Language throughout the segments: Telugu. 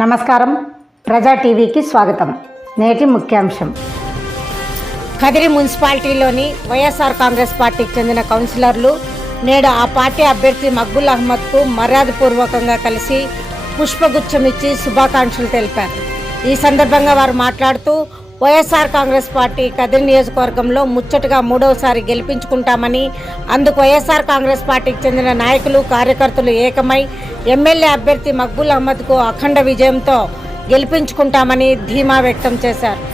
నమస్కారం. ప్రజా టీవీకి స్వాగతం. నేటి ముఖ్యాంశం. కదిరి మున్సిపాలిటీలోని వైఎస్ఆర్ కాంగ్రెస్ పార్టీకి చెందిన కౌన్సిలర్లు నేడు ఆ పార్టీ అభ్యర్థి మక్బుల్ అహ్మద్కు మర్యాదపూర్వకంగా కలిసి పుష్పగుచ్చం ఇచ్చి శుభాకాంక్షలు తెలిపారు. ఈ సందర్భంగా వారు మాట్లాడుతూ వైఎస్ఆర్ కాంగ్రెస్ పార్టీ కదిరి నియోజకవర్గంలో ముచ్చటగా మూడవసారి గెలిపించుకుంటామని, అందుకు వైఎస్ఆర్ కాంగ్రెస్ పార్టీకి చెందిన నాయకులు కార్యకర్తలు ఏకమై ఎమ్మెల్యే అభ్యర్థి మక్బుల్ అహ్మద్కు అఖండ విజయంతో గెలిపించుకుంటామని ధీమా వ్యక్తం చేశారు.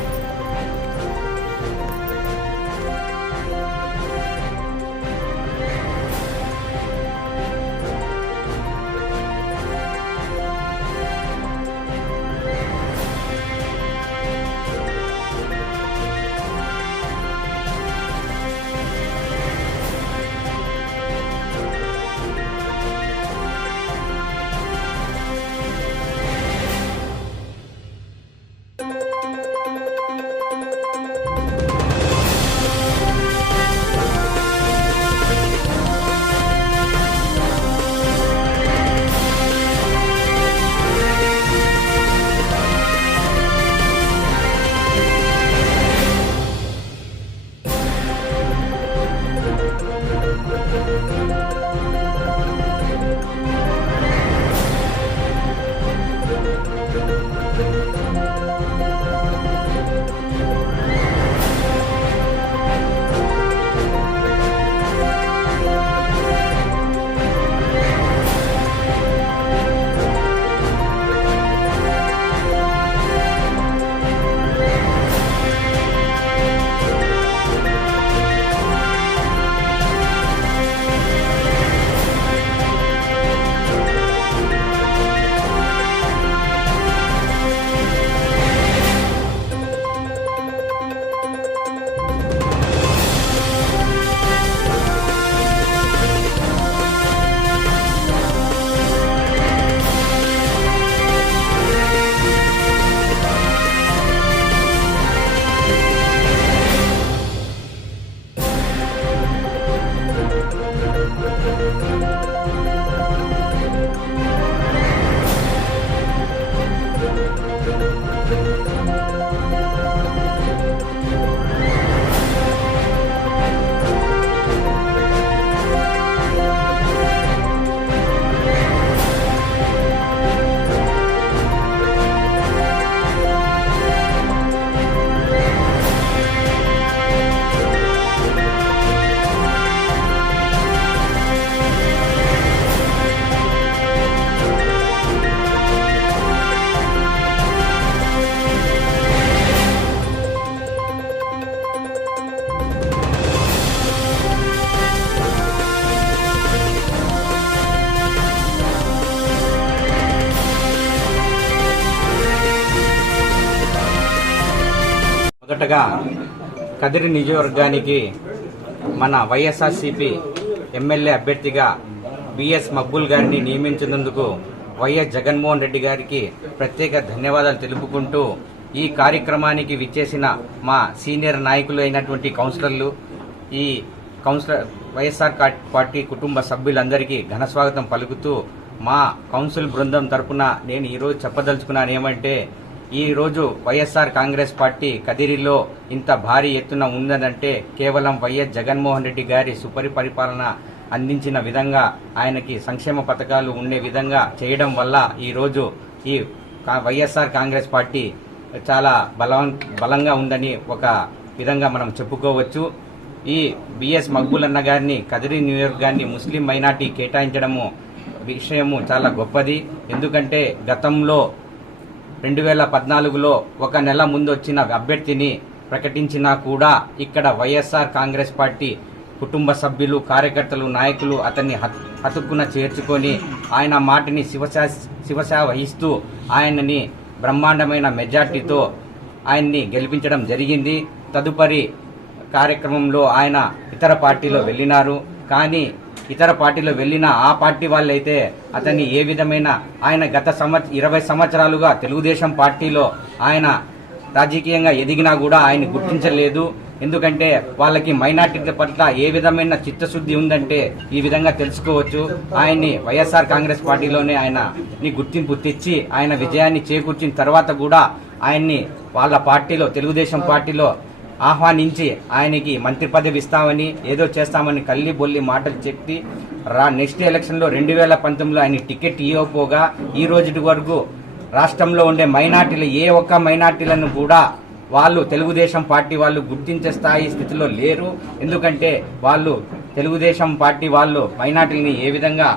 మొదటగా కదిరి నియోజకవర్గానికి మన వైఎస్ఆర్సీపీ ఎమ్మెల్యే అభ్యర్థిగా బిఎస్ మక్బుల్ గారిని నియమించినందుకు వైఎస్ జగన్మోహన్ రెడ్డి గారికి ప్రత్యేక ధన్యవాదాలు తెలుపుకుంటూ ఈ కార్యక్రమానికి విచ్చేసిన మా సీనియర్ నాయకులు అయినటువంటి కౌన్సిలర్లు, ఈ వైఎస్ఆర్ పార్టీ కుటుంబ సభ్యులందరికీ ఘనస్వాగతం పలుకుతూ మా కౌన్సిల్ బృందం తరపున నేను ఈరోజు చెప్పదలుచుకున్నాను ఏమంటే, ఈ రోజు వైఎస్ఆర్ కాంగ్రెస్ పార్టీ కదిరిలో ఇంత భారీ ఎత్తున ఉందనంటే కేవలం వైఎస్ జగన్మోహన్ రెడ్డి గారి సుపరిపాలన అందించిన విధంగా, ఆయనకి సంక్షేమ పథకాలు ఉండే విధంగా చేయడం వల్ల ఈ రోజు ఈ వైఎస్ఆర్ కాంగ్రెస్ పార్టీ చాలా బలంగా ఉందని ఒక విధంగా మనం చెప్పుకోవచ్చు. ఈ బిఎస్ మక్బుల్ అన్న గారిని కదిరి నియోజకవర్గాన్ని ముస్లిం మైనార్టీ కేటాయించడము విషయము చాలా గొప్పది. ఎందుకంటే గతంలో 2014లో ఒక నెల ముందు వచ్చిన అభ్యర్థిని ప్రకటించినా కూడా ఇక్కడ వైఎస్ఆర్ కాంగ్రెస్ పార్టీ కుటుంబ సభ్యులు, కార్యకర్తలు, నాయకులు అతన్ని హతుక్కున చేర్చుకొని ఆయన మాటని శివసా వహిస్తూ ఆయనని బ్రహ్మాండమైన మెజార్టీతో ఆయన్ని గెలిపించడం జరిగింది. తదుపరి కార్యక్రమంలో ఆయన ఇతర పార్టీలో వెళ్లినారు. కానీ ఇతర పార్టీలో వెళ్లిన ఆ పార్టీ వాళ్ళైతే అతన్ని ఏ విధమైన ఆయన గత 20 సంవత్సరాలుగా తెలుగుదేశం పార్టీలో ఆయన రాజకీయంగా ఎదిగినా కూడా ఆయన గుర్తించలేదు. ఎందుకంటే వాళ్ళకి మైనార్టీల పట్ల ఏ విధమైన చిత్తశుద్ధి ఉందంటే ఈ విధంగా తెలుసుకోవచ్చు. ఆయన్ని వైఎస్ఆర్ కాంగ్రెస్ పార్టీలోనే ఆయనని గుర్తింపు తెచ్చి ఆయన విజయాన్ని చేకూర్చిన తర్వాత కూడా ఆయన్ని వాళ్ళ పార్టీలో తెలుగుదేశం పార్టీలో ఆహ్వానించి ఆయనకి మంత్రి పదవి ఇస్తామని ఏదో చేస్తామని కల్లి బొల్లి మాటలు చెప్పి నెక్స్ట్ ఎలక్షన్లో 2019లో ఆయన టికెట్ ఇవ్వకపోగా ఈ రోజు వరకు రాష్ట్రంలో ఉండే మైనార్టీలు ఏ ఒక్క మైనార్టీలను కూడా వాళ్ళు తెలుగుదేశం పార్టీ వాళ్ళు గుర్తించే స్థాయి స్థితిలో లేరు. ఎందుకంటే వాళ్ళు తెలుగుదేశం పార్టీ వాళ్ళు మైనార్టీలని ఏ విధంగా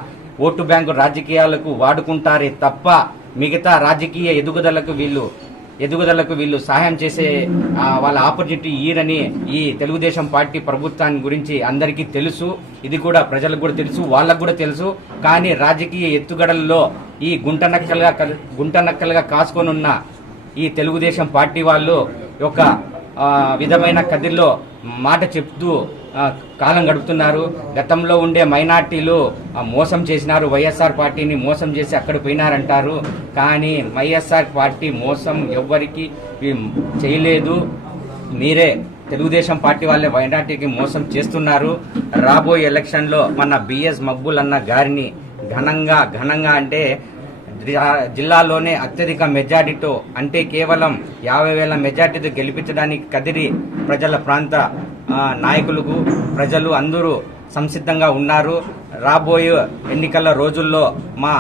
ఓటు బ్యాంకు రాజకీయాలకు వాడుకుంటారే తప్ప మిగతా రాజకీయ ఎదుగుదలకు వీళ్ళు సహాయం చేసే వాళ్ళ ఆపర్చునిటీ ఈరని ఈ తెలుగుదేశం పార్టీ ప్రభుత్వాన్ని గురించి అందరికీ తెలుసు. ఇది కూడా ప్రజలకు కూడా తెలుసు, వాళ్ళకు కూడా తెలుసు. కానీ రాజకీయ ఎత్తుగడల్లో ఈ గుంటనక్కలుగా కాసుకొని ఉన్న ఈ తెలుగుదేశం పార్టీ వాళ్ళు ఒక విధమైన కదిల్లో మాట చెప్తూ కాలం గడుపుతున్నారు. గతంలో ఉండే మైనార్టీలు మోసం చేసినారు, వైఎస్ఆర్ పార్టీని మోసం చేసి అక్కడ పోయినారంటారు. కానీ వైఎస్ఆర్ పార్టీ మోసం ఎవ్వరికి చేయలేదు. మీరే తెలుగుదేశం పార్టీ వాళ్ళే మైనార్టీకి మోసం చేస్తున్నారు. రాబోయే ఎలక్షన్లో మన బిఎస్ మక్బూల్ అన్న గారిని ఘనంగా అంటే జిల్లాలోనే అత్యధిక మెజార్టీతో అంటే కేవలం 50,000 మెజార్టీతో గెలిపించడానికి కదిరి ప్రజల ప్రాంత నాయకులకు ప్రజలు అందరూ సంసిద్ధంగా ఉన్నారు. రాబోయే ఎన్నికల రోజుల్లో మా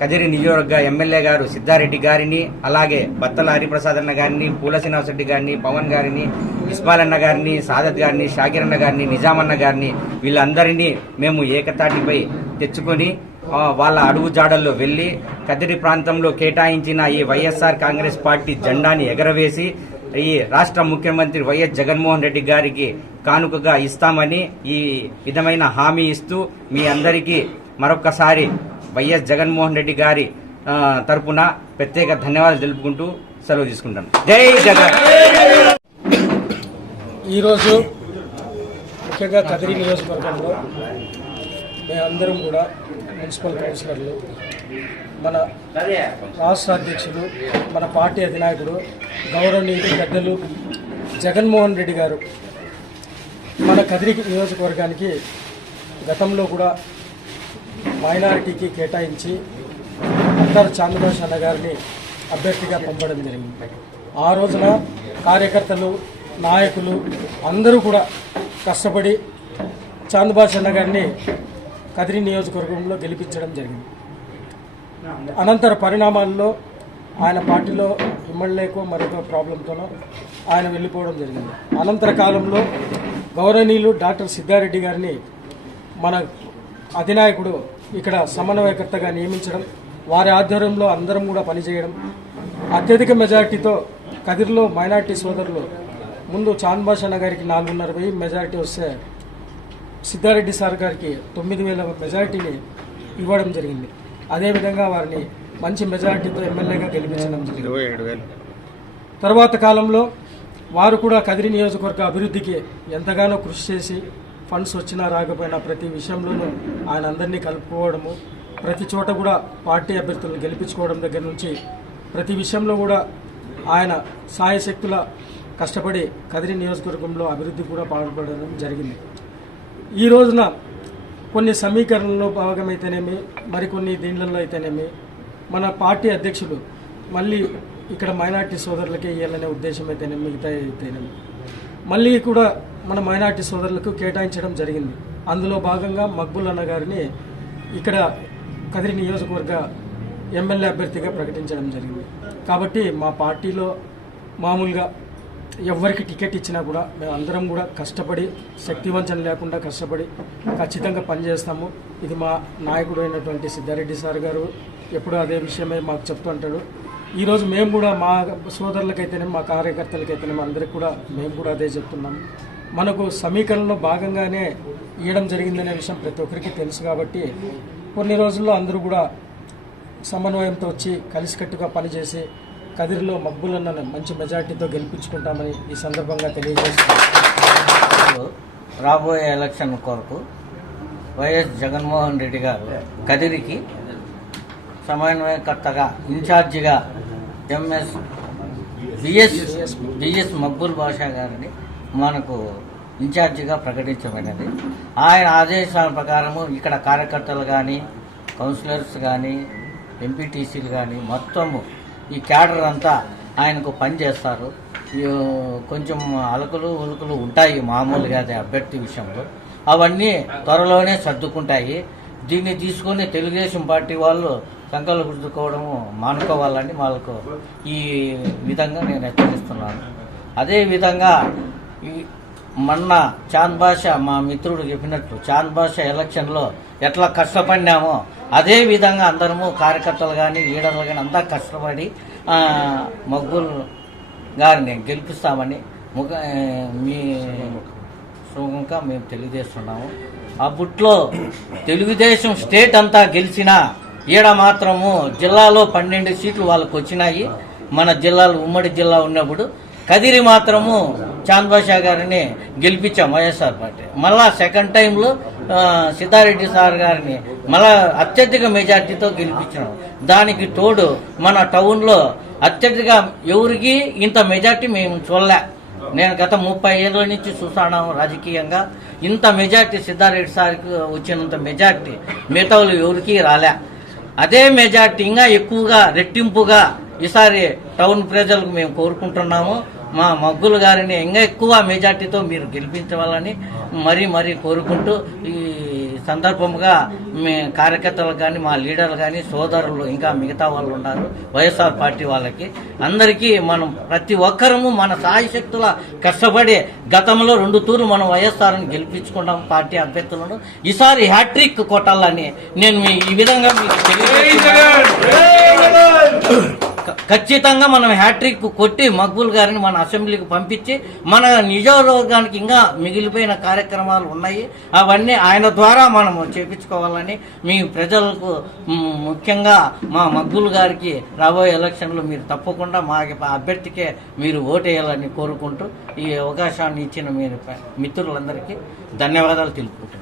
కదిరి నియోజకవర్గ ఎమ్మెల్యే గారు సిద్ధారెడ్డి గారిని, అలాగే బత్తల హరిప్రసాద్ అన్న గారిని, పూల శ్రీనివాసరెడ్డి గారిని, పవన్ గారిని, ఇస్మాయిల్ అన్న గారిని, సాదత్ గారిని, షాకిర్ అన్న గారిని, నిజామన్న గారిని వీళ్ళందరినీ మేము ఏకతాటిపై తెచ్చుకొని వాళ్ళ అడుగు జాడల్లో వెళ్లి కదిరి ప్రాంతంలో కేటాయించిన ఈ వైఎస్ఆర్ కాంగ్రెస్ పార్టీ జెండాని ఎగరవేసి ఈ రాష్ట్ర ముఖ్యమంత్రి వైఎస్ జగన్మోహన్ రెడ్డి గారికి కానుకగా ఇస్తామని ఈ విధమైన హామీ ఇస్తూ మీ అందరికీ మరొక్కసారి వైఎస్ జగన్మోహన్ రెడ్డి గారి తరపున ప్రత్యేక ధన్యవాదాలు తెలుపుకుంటూ సెలవు తీసుకుంటాను. జై జగన్. ఈరోజు ముఖ్యంగా కదిరి నియోజకవర్గంలో మేమందరం కూడా మున్సిపల్ కౌన్సిలర్లు, మన రాష్ట్ర అధ్యక్షులు, మన పార్టీ అధినాయకుడు గౌరవనీయులు పెద్దలు జగన్మోహన్ రెడ్డి గారు మన కదిరి నియోజకవర్గానికి గతంలో కూడా మైనారిటీకి కేటాయించి అత్తర్ చాంద్రబాబు అన్న గారిని అభ్యర్థిగా పంపడం జరిగింది. ఆ రోజున కార్యకర్తలు, నాయకులు అందరూ కూడా కష్టపడి చాంద్రబాబు అన్న గారిని కదిరి నియోజకవర్గంలో గెలిపించడం జరిగింది. అనంతర పరిణామాల్లో ఆయన పార్టీలో ఎమ్మెల్యేకో మరొక ప్రాబ్లంతోనో ఆయన వెళ్ళిపోవడం జరిగింది. అనంతర కాలంలో గౌరవనీయులు డాక్టర్ సిద్ధారెడ్డి గారిని మన అధినాయకుడు ఇక్కడ సమన్వయకర్తగా నియమించడం, వారి ఆధ్వర్యంలో అందరం కూడా పనిచేయడం, అత్యధిక మెజారిటీతో కదిరిలో మైనార్టీ సోదరులు ముందు చాంద్బాష్ అన్న గారికి 4,500 మెజారిటీ వస్తే సిద్ధారెడ్డి సార్ గారికి 9,000 మెజారిటీని ఇవ్వడం జరిగింది. అదేవిధంగా వారిని మంచి మెజారిటీతో ఎమ్మెల్యేగా గెలిపించడం జరిగింది. తర్వాత కాలంలో వారు కూడా కదిరి నియోజకవర్గ అభివృద్ధికి ఎంతగానో కృషి చేసి ఫండ్స్ వచ్చినా రాకపోయినా ప్రతి విషయంలోనూ ఆయన అందరినీ కలుపుకోవడము, ప్రతి చోట కూడా పార్టీ అభ్యర్థులను గెలిపించుకోవడం దగ్గర నుంచి ప్రతి విషయంలో కూడా ఆయన సాయశక్తుల కష్టపడి కదిరి నియోజకవర్గంలో అభివృద్ధి కూడా పాల్పడడం జరిగింది. ఈ రోజున కొన్ని సమీకరణలో భాగమైతేనేమి, మరికొన్ని దీనిలలో అయితేనేమి మన పార్టీ అధ్యక్షులు మళ్ళీ ఇక్కడ మైనార్టీ సోదరులకే ఇవ్వాలనే ఉద్దేశం అయితేనేమి, మిగతా అయితేనేమి మళ్ళీ కూడా మన మైనార్టీ సోదరులకు కేటాయించడం జరిగింది. అందులో భాగంగా మక్బూల్ అన్న గారిని ఇక్కడ కదిరి నియోజకవర్గ ఎమ్మెల్యే అభ్యర్థిగా ప్రకటించడం జరిగింది. కాబట్టి మా పార్టీలో మామూలుగా ఎవరికి టికెట్ ఇచ్చినా కూడా మేము అందరం కూడా కష్టపడి, శక్తివంచన లేకుండా కష్టపడి ఖచ్చితంగా పనిచేస్తాము. ఇది మా నాయకుడు అయినటువంటి సిద్ధారెడ్డి సార్ గారు ఎప్పుడూ అదే విషయమే మాకు చెప్తూ ఉంటాడు. ఈరోజు మేము కూడా మా సోదరులకైతేనే, మా కార్యకర్తలకైతేనే అందరికి కూడా మేము కూడా అదే చెప్తున్నాము. మనకు సమీకరణలో భాగంగానే ఇవ్వడం జరిగిందనే విషయం ప్రతి ఒక్కరికి తెలుసు. కాబట్టి కొన్ని రోజుల్లో అందరూ కూడా సమన్వయంతో వచ్చి కలిసికట్టుగా పనిచేసి కదిరిలో మక్బూలన్నను మంచి మెజార్టీతో గెలిపించుకుంటామని ఈ సందర్భంగా తెలియజేస్తున్నాను. రాబోయే ఎలక్షన్ కొరకు వైఎస్ జగన్మోహన్ రెడ్డి గారు కదిరికి సమన్వయకర్తగా, ఇన్ఛార్జిగా బిఎస్ మక్బూల్ బాషా గారిని మనకు ఇన్ఛార్జిగా ప్రకటించబడినది. ఆయన ఆదేశాల ప్రకారము ఇక్కడ కార్యకర్తలు కానీ, కౌన్సిలర్స్ కానీ, ఎంపీటీసీలు కానీ మొత్తము ఈ క్యాడర్ అంతా ఆయనకు పనిచేస్తారు. కొంచెం అలకలు ఉలుకలు ఉంటాయి మామూలుగా అదే అభ్యర్థి విషయంలో, అవన్నీ త్వరలోనే సర్దుకుంటాయి. దీన్ని తీసుకొని తెలుగుదేశం పార్టీ వాళ్ళు సంకల్పం గుర్తుకోవడము మానుకోవాలని వాళ్ళకు ఈ విధంగా నేను హెచ్చరిస్తున్నాను. అదేవిధంగా మొన్న చాంద్ భాష మా మిత్రుడు చెప్పినట్లు చాంద్ భాష ఎలక్షన్లో ఎట్లా కష్టపడినామో అదే విధంగా అందరము కార్యకర్తలు కానీ లీడర్లు కానీ అంతా కష్టపడి మగ్గుల్ గారిని గెలిపిస్తామని మీ సుఖంగా మేము తెలియజేస్తున్నాము. ఆ బుట్లో తెలుగుదేశం స్టేట్ అంతా గెలిచినా ఈడ మాత్రము జిల్లాలో 12 సీట్లు వాళ్ళకు వచ్చినాయి. మన జిల్లాలో ఉమ్మడి జిల్లా ఉన్నప్పుడు కదిరి మాత్రము చాంద్ బాషా గారిని గెలిపించాం వైఎస్ఆర్ పార్టీ. మళ్ళా సెకండ్ టైంలో సిద్ధారెడ్డి సార్ గారిని మళ్ళా అత్యధిక మెజార్టీతో గెలిపించాం. దానికి తోడు మన టౌన్లో అత్యధిక ఎవరికి ఇంత మెజార్టీ మేము చూడలే. నేను గత 30 ఏళ్ళ నుంచి చూసాను రాజకీయంగా. ఇంత మెజార్టీ సిద్ధారెడ్డి సార్కి వచ్చినంత మెజార్టీ మిగతా వాళ్ళు ఎవరికి రాలే. అదే మెజార్టీ ఇంకా ఎక్కువగా రెట్టింపుగా ఈసారి టౌన్ ప్రజలకు మేము కోరుకుంటున్నాము. మా మగ్గులు గారిని ఇంకా ఎక్కువ మెజార్టీతో మీరు గెలిపించవాలని మరీ కోరుకుంటూ ఈ సందర్భంగా మీ కార్యకర్తలకు కానీ మా లీడర్లు కానీ సోదరులు ఇంకా మిగతా వాళ్ళు ఉన్నారు వైఎస్ఆర్ పార్టీ వాళ్ళకి అందరికీ మనం ప్రతి ఒక్కరము మన సాయశక్తుల కష్టపడి గతంలో 2 తూర్లు మనం వైఎస్ఆర్ని గెలిపించుకున్నాం పార్టీ అభ్యర్థులను. ఈసారి హ్యాట్రిక్ కొట్టాలని నేను ఈ విధంగా మీకు ఖచ్చితంగా మనం హ్యాట్రిక్ కొట్టి మక్బూల్ గారిని మన అసెంబ్లీకి పంపించి మన నియోజకవర్గానికి ఇంకా మిగిలిపోయిన కార్యక్రమాలు ఉన్నాయి, అవన్నీ ఆయన ద్వారా మనం చేపించుకోవాలని మీ ప్రజలకు ముఖ్యంగా మా మక్బూల్ గారికి రాబోయే ఎలక్షన్లో మీరు తప్పకుండా మా అభ్యర్థికే మీరు ఓటేయాలని కోరుకుంటూ ఈ అవకాశాన్ని ఇచ్చిన మీరు మిత్రులందరికీ ధన్యవాదాలు తెలుపుకుంటున్నాను.